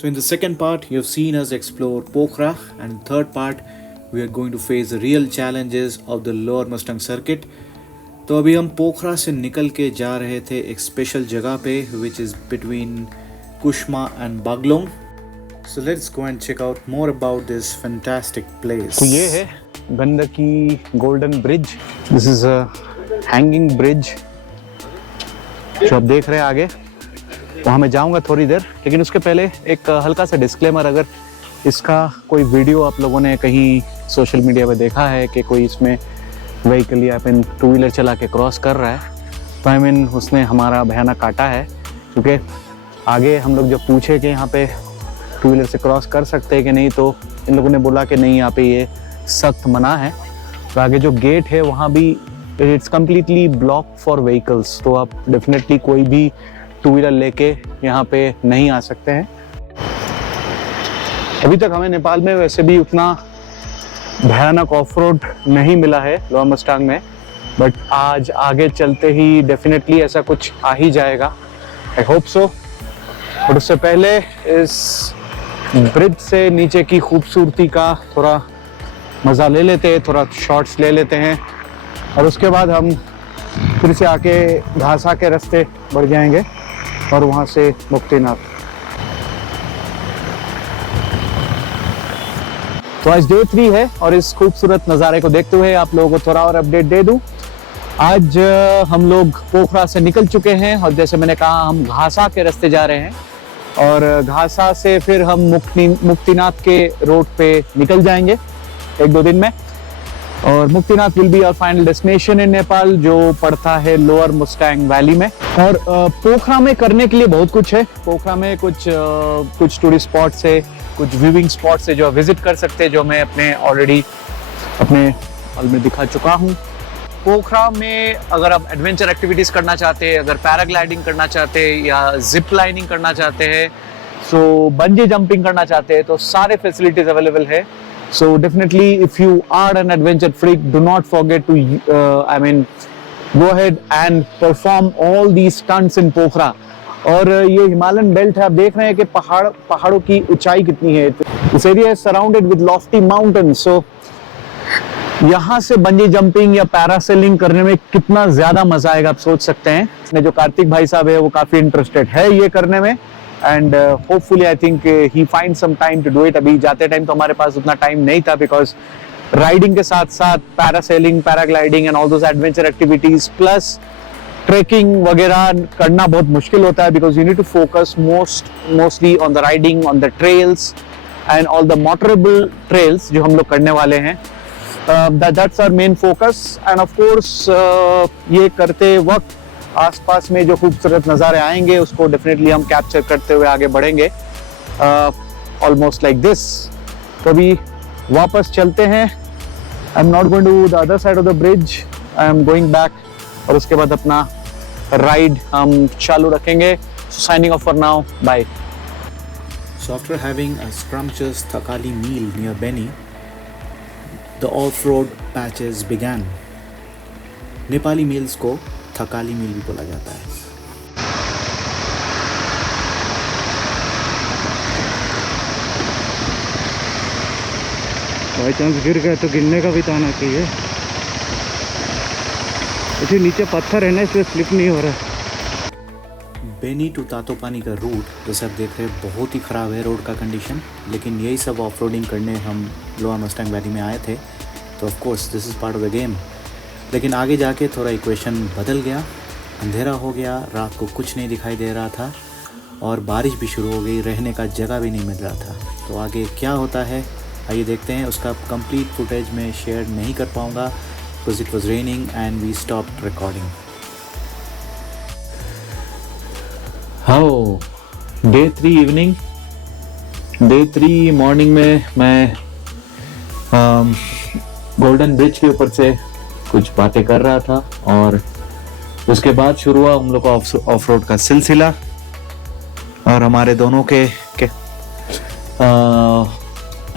So in the second part, you've seen us explore Pokhara, and in the third part, we are going to face the real challenges of the Lower Mustang Circuit. तो अभी हम पोखरा से निकल के जा रहे थे एक स्पेशल जगह पे which is between Kusma and Baglung. So let's go and check out more about this fantastic place. तो ये है Gandaki golden bridge. This is a hanging bridge जो आप देख रहे हैं आगे. वहाँ मैं जाऊँगा थोड़ी देर, लेकिन उसके पहले एक हल्का सा डिस्क्लेमर. अगर इसका कोई वीडियो आप लोगों ने कहीं सोशल मीडिया पे देखा है कि कोई इसमें व्हीकल या फिर टू व्हीलर चला के क्रॉस कर रहा है, तो आई मीन उसने हमारा भयानक काटा है. क्योंकि आगे हम लोग जब पूछे कि यहाँ पे टू व्हीलर से क्रॉस कर सकते हैं कि नहीं, तो इन लोगों ने बोला कि नहीं, यहाँ पे ये सख्त मना है. तो आगे जो गेट है वहाँ भी it's completely block for vehicles. तो आप डेफिनेटली कोई भी टू व्हीलर लेके यहाँ पे नहीं आ सकते हैं. अभी तक हमें नेपाल में वैसे भी उतना भयानक ऑफ रोड नहीं मिला है लोअर मस्टांग में, बट आज आगे चलते ही डेफिनेटली ऐसा कुछ आ ही जाएगा. I hope so. बट उससे पहले इस ब्रिज से नीचे की खूबसूरती का थोड़ा मज़ा ले लेते हैं, थोड़ा शॉट्स ले लेते हैं, और उसके बाद हम फिर से आके घासा के रास्ते बढ़ जाएंगे और वहाँ से मुक्तिनाथ. तो आज डे 3 है और इस खूबसूरत नज़ारे को देखते हुए आप लोगों को थोड़ा और अपडेट दे दूं. आज हम लोग पोखरा से निकल चुके हैं और जैसे मैंने कहा हम घासा के रास्ते जा रहे हैं, और घासा से फिर हम मुक्तिनाथ के रोड पे निकल जाएंगे 1-2 दिन में. और Muktinath will be our final destination in Nepal, जो पड़ता है लोअर मुस्टैंग वैली में. और पोखरा में करने के लिए बहुत कुछ है. पोखरा में कुछ टूरिस्ट स्पॉट्स है, कुछ व्यूइंग स्पॉट्स है जो आप विजिट कर सकते हैं, जो मैं ऑलरेडी अपने हॉल में दिखा चुका हूँ. पोखरा में अगर आप एडवेंचर एक्टिविटीज़ करना चाहते हैं, अगर पैराग्लाइडिंग करना चाहते हैं या जिप लाइनिंग करना चाहते हैं, सो बंजी जंपिंग करना चाहते हैं, तो सारे फैसिलिटीज अवेलेबल है. So definitely, if you are an adventure freak, do not forget to, go ahead and perform all these stunts in Pokhara. और ये हिमालयन बेल्ट है, आप देख रहे हैं कि पहाड़ों की ऊंचाई कितनी है. This area is surrounded with lofty mountains. So यहाँ से बंजी जंपिंग या पैरासेलिंग करने में कितना ज्यादा मजा आएगा आप सोच सकते हैं. जो कार्तिक भाई साहब है वो काफी इंटरेस्टेड है ये करने में, and hopefully I think he find some time to do it. अभी जाते टाइम तो हमारे पास उतना टाइम नहीं था, बिकॉज राइडिंग के साथ साथ parasailing, paragliding and all those adventure activities plus trekking वगैरह करना बहुत मुश्किल होता है, because you need to focus mostly on the riding on the trails and all the motorable trails जो हम लोग करने वाले हैं. That's our main focus. And of course ये करते वक्त आसपास में जो खूबसूरत नज़ारे आएंगे उसको डेफिनेटली हम कैप्चर करते हुए आगे बढ़ेंगे, ऑलमोस्ट लाइक दिस. तो अभी वापस चलते हैं. I am not going to the other side of the bridge, I am going back, और उसके बाद अपना राइड हम चालू रखेंगे. Signing off for now, bye. So after having a scrumptious Thakali meal near Beni, the off-road patches began. Nepali meals को थकाली मील भी बोला जाता है. बाई चांस गिर गए तो गिरने का भी तो आना चाहिए. इसी नीचे पत्थर है ना, इसलिए स्लिप नहीं हो रहा. बेनी टू तातोपानी का रूट जैसे आप देख रहे हैं बहुत ही ख़राब है रोड का कंडीशन, लेकिन यही सब ऑफ रोडिंग करने हम लोअर मस्टैंग वैली में आए थे, तो of course this is part of the game. लेकिन आगे जाके थोड़ा इक्वेशन बदल गया. अंधेरा हो गया, रात को कुछ नहीं दिखाई दे रहा था, और बारिश भी शुरू हो गई, रहने का जगह भी नहीं मिल रहा था. तो आगे क्या होता है आइए देखते हैं. उसका कंप्लीट फुटेज में शेयर नहीं कर पाऊँगा because it was raining and we stopped recording. How day 3 evening, day 3 morning में मैं गोल्डन ब्रिज के ऊपर से कुछ बातें कर रहा था, और उसके बाद शुरू हुआ हम लोग का ऑफ रोड का सिलसिला. और हमारे दोनों के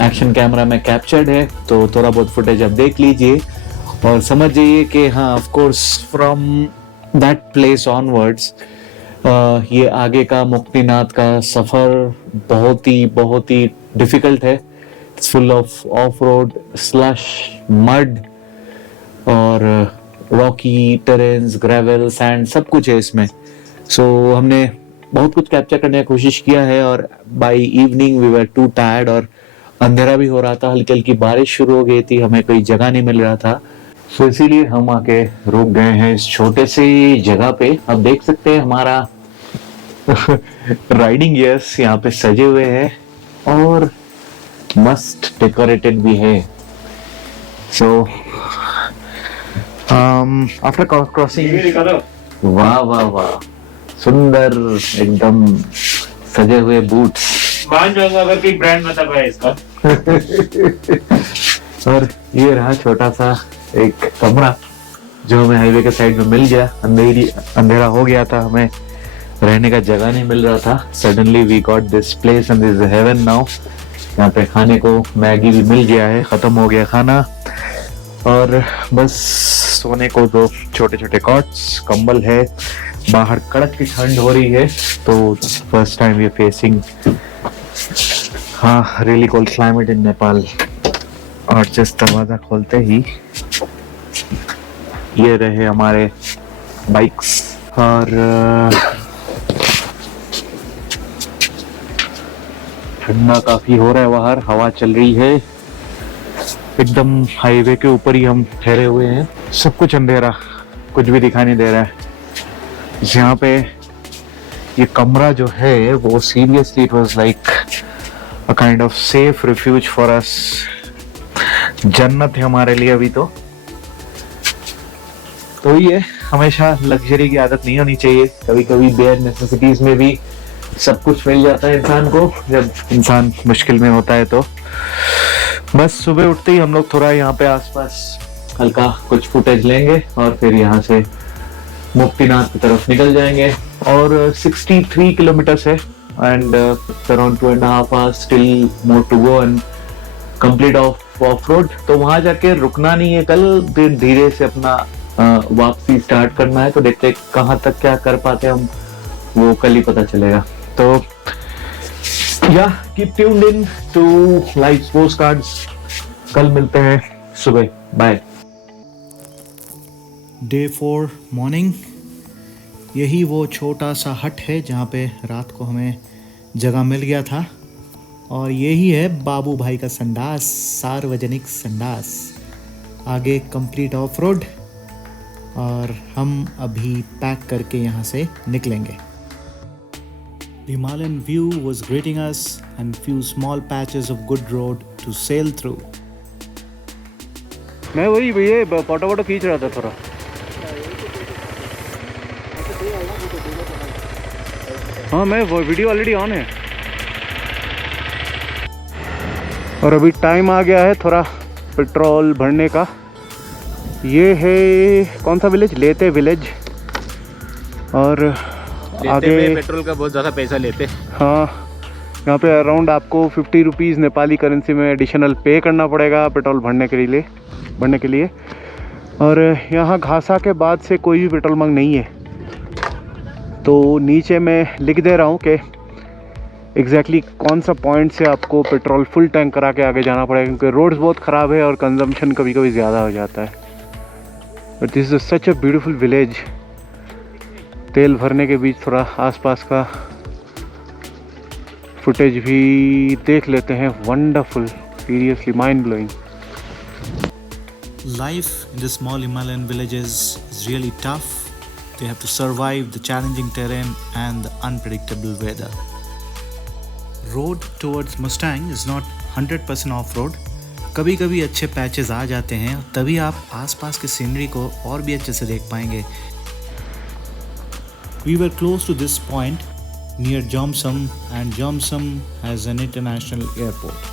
एक्शन कैमरा में कैप्चर्ड है, तो थोड़ा बहुत फुटेज आप देख लीजिए और समझ जाइए कि हाँ of course from that place onwards ये आगे का मुक्तिनाथ का सफर बहुत ही डिफिकल्ट है. It's full of road, slush, mud और रॉकी टेरेन्स, ग्रेवल, सैंड, सब कुछ है इसमें. सो हमने बहुत कुछ कैप्चर करने की कोशिश किया है और by evening we were too tired और अंधेरा भी हो रहा था, हल्की हल्की बारिश शुरू हो गई थी, हमें कोई जगह नहीं मिल रहा था. सो इसीलिए हम आके रुक गए हैं इस छोटे से जगह पे. आप देख सकते हैं हमारा राइडिंग गियर्स यहाँ पे सजे हुए हैं और मस्त डेकोरेटेड भी है. सो आफ्टर क्रॉसिंग, वाह वाह वाह, सुंदर एकदम सजे हुए बूट्स. अगर कोई ब्रांड बता पाए इसका. और ये रहा छोटा सा एक कमरा जो हमें हाईवे के साइड में मिल गया. अंधेरा हो गया था, हमें रहने का जगह नहीं मिल रहा था. Suddenly we got this place and this is heaven now. यहाँ पे खाने को मैगी भी मिल गया है, खत्म हो गया खाना, और बस सोने को दो छोटे छोटे कॉट्स, कंबल है. बाहर कड़क की ठंड हो रही है, तो first time we facing really cold climate in Nepal. और जिस दरवाजा खोलते ही ये रहे हमारे बाइक्स. और ठंडा काफी हो रहा है बाहर, हवा चल रही है. एकदम हाईवे के ऊपर ही हम ठहरे हुए हैं. सब कुछ अंधेरा, कुछ भी दिखाई नहीं दे रहा है. यहाँ पे ये कमरा जो है वो seriously it was like a kind of safe refuge for us. जन्नत है हमारे लिए अभी तो. तो ये हमेशा लग्जरी की आदत नहीं होनी चाहिए. कभी कभी बेयर नेसेसिटीज में भी सब कुछ मिल जाता है इंसान को, जब इंसान मुश्किल में होता है. तो बस सुबह उठते ही हम लोग थोड़ा यहाँ पे आसपास हल्का कुछ फुटेज लेंगे और फिर यहाँ से मुक्तिनाथ की तरफ निकल जाएंगे. और 63 किलोमीटर्स है and around 2.5 hours still more to go and complete off road. तो वहां जाके रुकना नहीं है कल, फिर धीरे से अपना वापसी स्टार्ट करना है. तो देखते हैं कहाँ तक क्या कर पाते हम, वो कल ही पता चलेगा. तो या keep tuned in to live postcards. कल मिलते हैं सुबह. बाय. Day 4 morning. यही वो छोटा सा हट है जहाँ पे रात को हमें जगह मिल गया था. और यही है बाबू भाई का संडास, सार्वजनिक संडास. आगे कंप्लीट ऑफ रोड और हम अभी पैक करके यहाँ से निकलेंगे. The Himalayan view was greeting us and few small patches of good road to sail through. मैं वही ये फोटो खींच रहा था थोड़ा. हाँ, मैं वो वीडियो ऑलरेडी ऑन है. और अभी टाइम आ गया है थोड़ा पेट्रोल भरने का. ये है कौन सा विलेज? लेते विलेज. और आगे पेट्रोल का बहुत ज़्यादा पैसा लेते. हाँ, यहाँ पे अराउंड आपको 50 रुपीज़ नेपाली करेंसी में एडिशनल पे करना पड़ेगा पेट्रोल भरने के लिए. और यहाँ घासा के बाद से कोई भी पेट्रोल पंप नहीं है. तो नीचे मैं लिख दे रहा हूँ कि एग्जैक्टली कौन सा पॉइंट से आपको पेट्रोल फुल टैंक करा के आगे जाना पड़ेगा, क्योंकि रोड्स बहुत ख़राब है और कंजम्पशन कभी कभी ज़्यादा हो जाता है. But this is such a beautiful village. तेल भरने के बीच थोड़ा आसपास का फुटेज भी देख लेते हैं. Wonderful, seriously mind blowing. Life in the small Himalayan villages is really tough. They have to survive the challenging terrain and the unpredictable weather. Road towards Mustang is not 100% off-road. कभी कभी अच्छे patches आ जाते हैं, तभी आप आसपास के scenery को और भी अच्छे से देख पाएंगे. We were close to this point near Jomsom, and Jomsom has an international airport.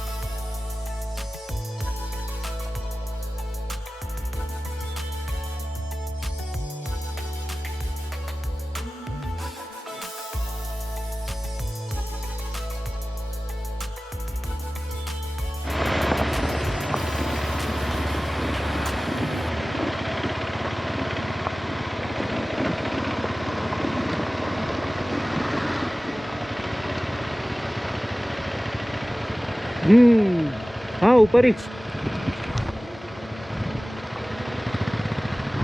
हाँ ऊपर ही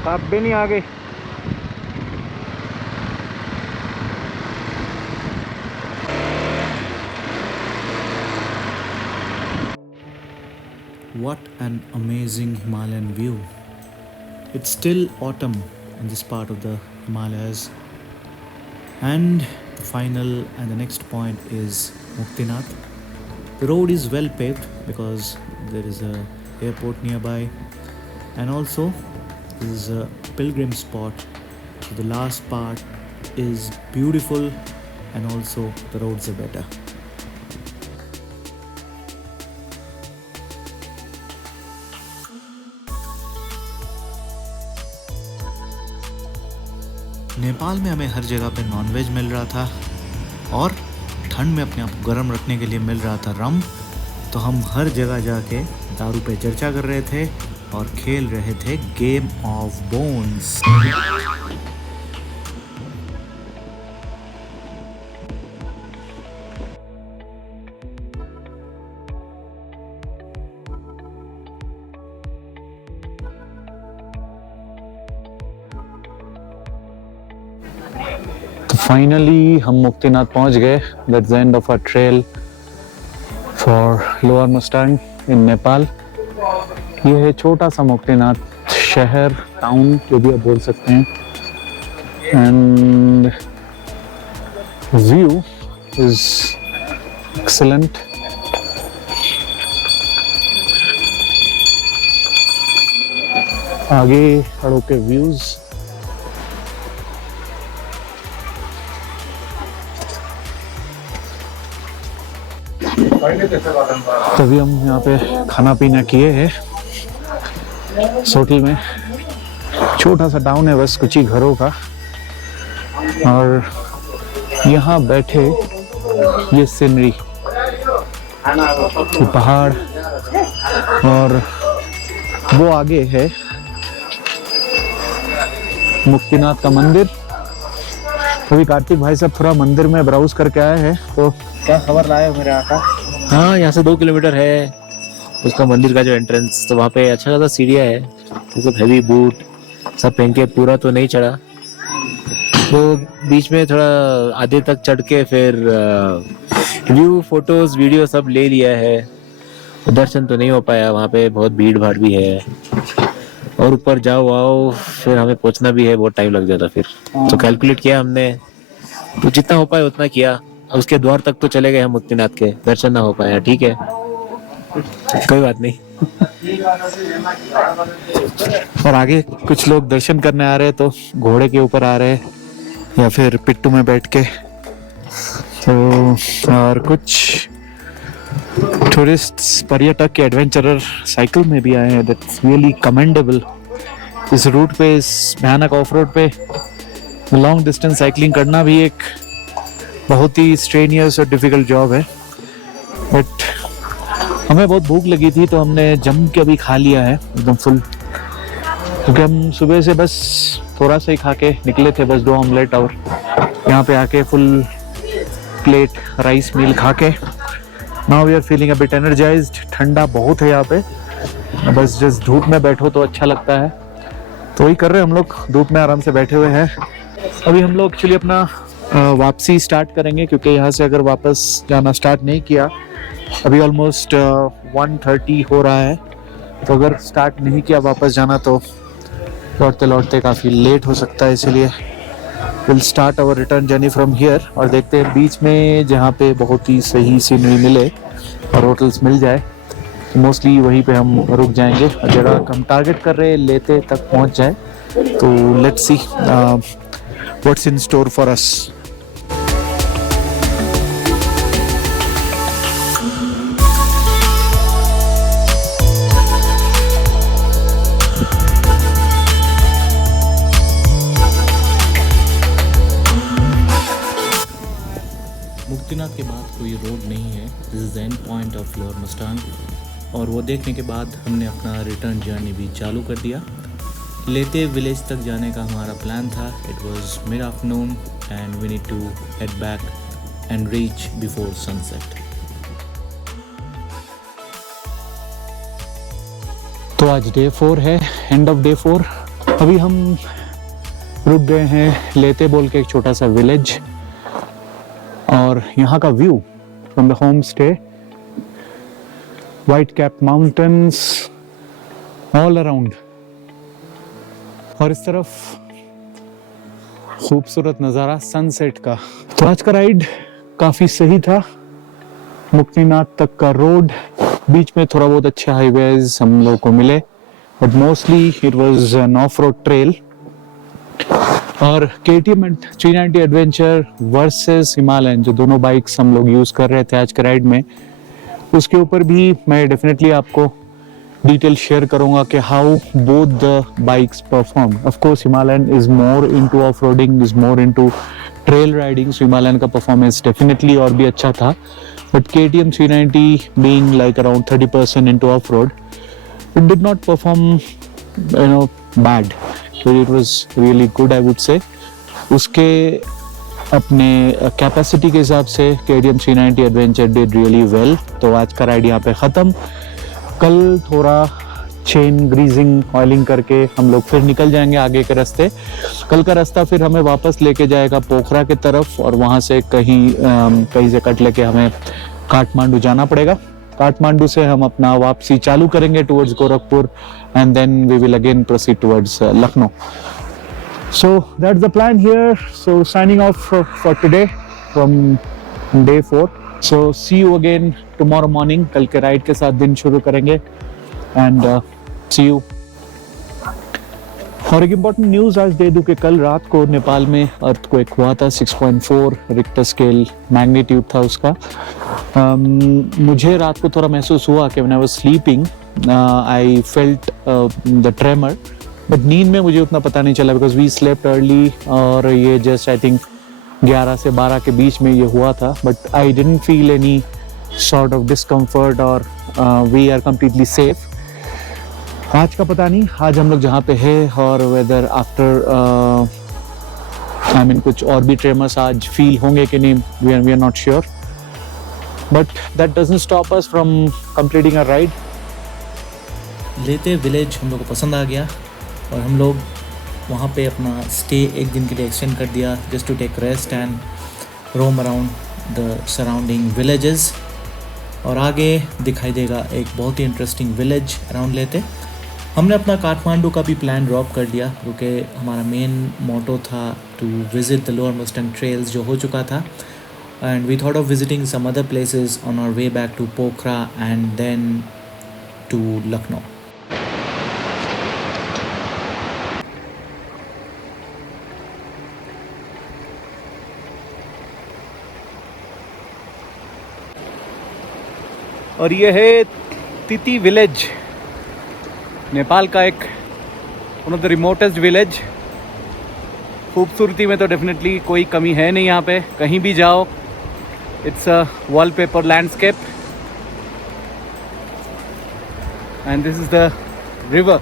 आप भी नहीं आ गए। What an amazing Himalayan view. It's still autumn in this part of the Himalayas. And the final and the next point is Muktinath. The road is well paved because there is a airport nearby, and also this is a pilgrim spot. So the last part is beautiful and also the roads are better. Nepal में हमें हर जगह पे nonveg मिल रहा था और ठंड में अपने आप को गर्म रखने के लिए मिल रहा था रम। तो हम हर जगह जाके दारू पे चर्चा कर रहे थे और खेल रहे थे गेम ऑफ बोन्स। फाइनली हम मुक्तिनाथ पहुंच गए। That's the end of our trail for lower Mustang in Nepal. ये है छोटा सा मुक्तिनाथ शहर, टाउन जो भी आप बोल सकते हैं। And view is excellent. आगे खड़ों के व्यूज तभी हम यहाँ पे खाना पीना किए हैं इस होटल में। छोटा सा टाउन है बस कुछ ही घरों का, और यहाँ बैठे ये सीनरी, ये पहाड़, और वो आगे है मुक्तिनाथ का मंदिर। अभी कार्तिक भाई साहब थोड़ा मंदिर में ब्राउज करके आए हैं। तो क्या खबर लाए मेरे आका? हाँ, यहाँ से 2 किलोमीटर है उसका मंदिर का जो एंट्रेंस। तो वहाँ पे अच्छा खासा सीढ़ियाँ है, तो सब हैवी बूट सब पहन के पूरा तो नहीं चढ़ा, तो बीच में थोड़ा आधे तक चढ़ के फिर व्यू फोटोज वीडियो सब ले लिया है। दर्शन तो नहीं हो पाया, वहाँ पे बहुत भीड़ भाड़ भी है और ऊपर जाओ आओ फिर हमें पहुँचना भी है, बहुत टाइम लग जाता फिर। तो कैलकुलेट किया हमने, तो जितना हो पाया उतना किया। उसके द्वार तक तो चले गए हम मुक्तिनाथ के, दर्शन ना हो पाया, ठीक है कोई बात नहीं। और आगे कुछ लोग दर्शन करने आ रहे हैं, तो घोड़े के ऊपर आ रहे हैं या फिर पिट्टू में बैठ के। तो और कुछ टूरिस्ट पर्यटक के एडवेंचरर साइकिल में भी आए हैं। That's really commendable. इस रूट पे, इस भयानक ऑफ रोड पे लॉन्ग डिस्टेंस साइकिलिंग करना भी एक बहुत ही स्ट्रेनियस और डिफिकल्ट जॉब है। बट हमें बहुत भूख लगी थी तो हमने जम के अभी खा लिया है एकदम फुल, क्योंकि हम सुबह से बस थोड़ा सा ही खा के निकले थे, बस 2 ऑमलेट, और यहाँ पे आके फुल प्लेट राइस मील खा के now we are feeling a bit energised. ठंडा बहुत है यहाँ पे, बस जस्ट धूप में बैठो तो अच्छा लगता है, तो वही कर रहे हैं हम लोग, धूप में आराम से बैठे हुए हैं। अभी हम लोग एक्चुअली अपना वापसी स्टार्ट करेंगे, क्योंकि यहाँ से अगर वापस जाना स्टार्ट नहीं किया, अभी ऑलमोस्ट 1:30 हो रहा है, तो अगर स्टार्ट नहीं किया वापस जाना तो लौटते लौटते काफ़ी लेट हो सकता है। इसीलिए will start our return journey from here, और देखते हैं बीच में जहाँ पे बहुत ही सही सीनरी मिले और होटल्स मिल जाए, मोस्टली वहीं पे हम रुक जाएंगे। और जगह हम टारगेट कर रहे हैं लेते तक पहुँच जाए, तो let's see what's in store for us. Muktinath के बाद कोई रोड नहीं है, this is the end point of lower Mustang. और वो देखने के बाद हमने अपना रिटर्न जर्नी भी चालू कर दिया। लेते विलेज तक जाने का हमारा प्लान था। It was mid afternoon and we need to head back and reach before sunset. तो आज डे 4 है, एंड ऑफ डे 4। अभी हम रुक गए हैं लेते बोल के एक छोटा सा विलेज, और यहाँ का view from the home stay, white cap mountains all around, और इस तरफ खूबसूरत नज़ारा सनसेट का। तो आज का राइड काफ़ी सही था। मुक्तिनाथ तक का रोड, बीच में थोड़ा बहुत अच्छे हाईवेज हम लोग को मिले, but mostly it was an of road trail. और KTM 390 एडवेंचर वर्सेस हिमालयन, जो दोनों बाइक्स हम लोग यूज़ कर रहे थे आज के राइड में, उसके ऊपर भी मैं डेफिनेटली आपको डिटेल शेयर करूंगा कि how both the bikes perform. Of course Himalayan is more into off roading, is more into trail riding, so Himalayan का परफॉर्मेंस डेफिनेटली और भी अच्छा था। But KTM 390 being like around 30% into off road, it did not perform bad, so it was really good I would say। उसके अपने capacity के हिसाब से KTM 390 adventure did really well. तो आज का राइड यहाँ पे ख़त्म। कल थोड़ा चेन ग्रीजिंग ऑयलिंग करके हम लोग फिर निकल जाएंगे आगे के रास्ते। कल का रास्ता फिर हमें वापस लेके जाएगा पोखरा की तरफ, और वहाँ से कहीं से कट लेके हमें काठमांडू जाना पड़ेगा। काठमांडू से हम अपना वापसी चालू करेंगे towards Gorakhpur, and then we will again proceed towards Lucknow. So that's the plan here. So signing off for today from day 4. So see you again tomorrow morning. कल के राइड के साथ दिन शुरू करेंगे, and see you. और एक इम्पॉर्टेंट न्यूज़ आज दे दूं कि कल रात को नेपाल में अर्थक्वेक हुआ था, 6.4 रिक्टर स्केल मैग्नीट्यूड था उसका। मुझे रात को थोड़ा महसूस हुआ कि when I was sleeping I felt the tremor, but नींद में मुझे उतना पता नहीं चला बिकॉज वी स्लेप्ट अर्ली, और ये जस्ट आई थिंक 11 से 12 के बीच में ये हुआ था। But I didn't feel any sort of discomfort, और वी आर कम्प्लीटली सेफ। आज का पता नहीं आज हम लोग जहाँ पे है, और वेदर आफ्टर आई मीन कुछ और भी ट्रेमर्स आज फील होंगे कि नहीं, we are not sure, but that doesn't stop us from completing a ride. लेते विलेज हम लोग को पसंद आ गया, और हम लोग वहाँ पे अपना स्टे एक दिन के लिए एक्सटेंड कर दिया, just to take rest and roam around the surrounding villages. और आगे दिखाई देगा एक बहुत ही इंटरेस्टिंग विलेज अराउंड लेते। हमने अपना काठमांडू का भी प्लान ड्रॉप कर दिया, क्योंकि हमारा मेन मोटो था to visit the lower Mustang trails, जो हो चुका था, and we thought of visiting some other places on our way back to Pokhara and then to Lucknow. और ये है तिती विलेज, नेपाल का एक one of the remotest village. खूबसूरती में तो डेफिनेटली कोई कमी है नहीं यहाँ पे, कहीं भी जाओ it's a wallpaper landscape, and this is the river.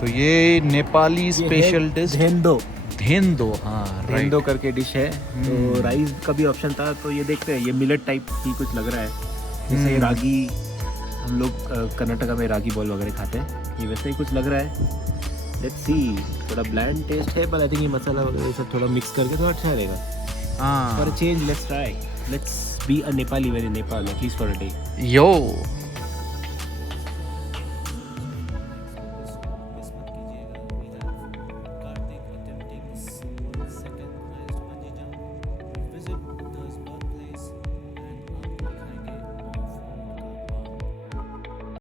तो ये नेपाली स्पेशल डिश धेंदो, हाँ धेंदो करके डिश है। तो राइस का भी ऑप्शन था, तो ये देखते हैं, ये मिलेट टाइप ही कुछ लग रहा है, जैसे ये रागी, हम लोग कर्नाटका में रागी बॉल वगैरह खाते हैं, ये वैसे ही कुछ लग रहा है। लेट्स सी, थोड़ा ब्लैंड टेस्ट है, पर आई थिंक ये मसाला वगैरह सब थोड़ा मिक्स करके थोड़ा अच्छा रहेगा। हाँ, for a change let's try, let's be a Nepali when in Nepal at least for a day. Yo